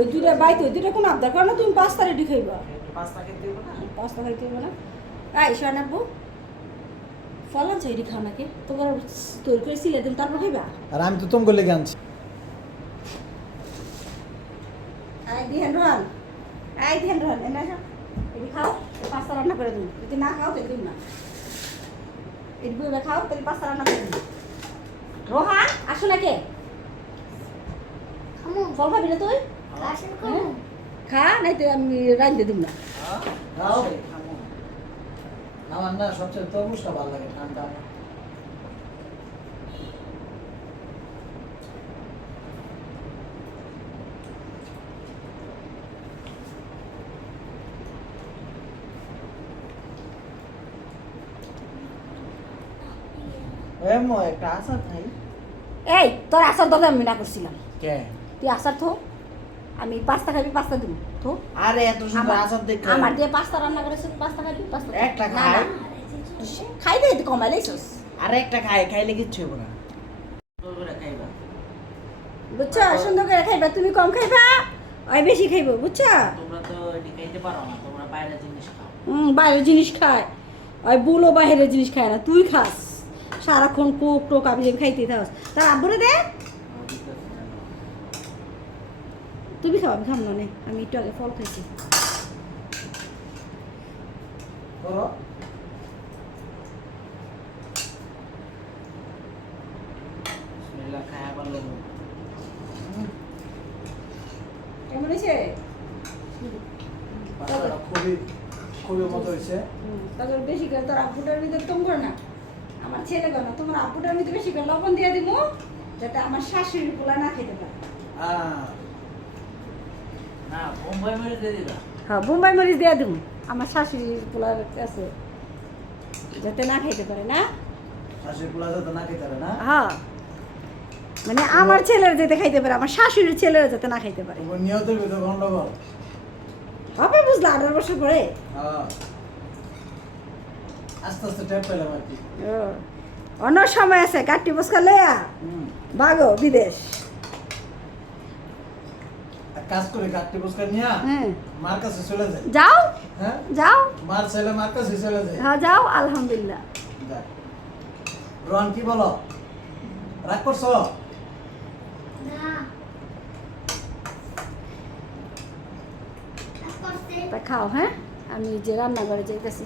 ওই দুটা বাইতে ওই দুটা কোনো আবদার করো না, তুমি পাস্তা রেডি খাইবা। পাস্তা খেতে দেবো না? পাস্তা খাইতে হবে না। এই শোন আব্বু, ফলান চাইডি খাও নাকি তোমার তৈরি করে সিলে তুমি তারপর খাইবা। আর আমি তো তোমাকে লেগে আনছি। এই দিহেন রোহান, এই দিহেন রোহান, এনে আসো, এটি খাও, পাস্তা রান্না করে দিন। যদি না খাও তাহলে দিন না, এটি বইবে খাও তাহলে পাস্তা রান্না করে দিন। রোহান আসো নাকি, ফল খাবি না তুই? হ্যাঁ? খা, নাই তো আমি রাঁধতে দিব না। খাও। সেই খাবো। আমার না সবচেয়ে তরমুজটা ভালো লাগে, ঠান্ডা। এমো একটা আচার খাই। এই তোর আচার দরকার আমি না করছিলাম, কে? তুই আচার থো, আমি পাস্তা খাবি পাস্তা দিব থো। আরে এত সুন্দর আচার দেখে আমার দিয়ে পাস্তা রান্না করেছে, পাস্তা খাবি পাস্তা। একটা না, খাই। না। খাই দে, তুই কমাই লাইছস। আর একটা খাই, খাইলে কিচ্ছু হবে না। সুন্দর করে খাইবা। বুঝছো, সুন্দর করে খাইবা, তুমি কম খাইবা ওই বেশি খাইবো, বুঝছো? তোমরা তো এটি খাইতে পারো না, তোমরা বাইরের জিনিস খাও। বাইরের জিনিস খায়, ওই বুলো বাইরের জিনিস খায় না, তুই খাস সারাক্ষণ কোক টোক আমি যে খাইতে থাকস। তার আব্বুরে দে, তুমি খাও, আমি খাম না নে, আমি একটু আগে ফল খাইছি। করো। বিসমিল্লাহ, খায়া ভালো লাগবে। কেমন হয়েছে? পাস্তাটা খুবই খুবই মজা হয়েছে। তারপর বেশি করে তোর আব্বুটার ভিতরে তোম করে না, আমার ছেলে করে না, তোমার আব্বুটার ভিতরে বেশি করে লবণ দিয়ে দিব, যাতে আমার শাশুড়ি পোলা না খেতে পারে। না, বোম্বাই মেরে দিয়ে দিবা। হ্যাঁ, বোম্বাই মরিচ দিয়ে দিব আমার শাশুড়ি পোলার কাছে, যাতে না খাইতে পারে না। শাশুড়ি পোলা যাতে না খেতে পারে না। হ্যাঁ, মানে আমার ছেলের যাতে খাইতে পারে, আমার শাশুড়ির ছেলেরা যাতে না খাইতে পারে। তোমার নিয়তের ভিতরে গন্ডগোল। হবে বুঝলা, 18 বছর পরে। হ্যাঁ। আস্তে আস্তে টেপ পেলাম আর কি। ও, অন্য সময় আছে, কাটি বসকা লয়া ভাগো বিদেশ। এক কাজ করে কাটতে বসকা নিয়া হ্যাঁ, মার কাছে চলে যায়। যাও হ্যাঁ, যাও, মার ছেলে মার কাছে চলে যায়। হ্যাঁ যাও, আলহামদুলিল্লাহ। যাক। রোহান কি বলো, রাগ করছো? তা খাও, হ্যাঁ আমি যে রান্নাঘরে যাইতেছি।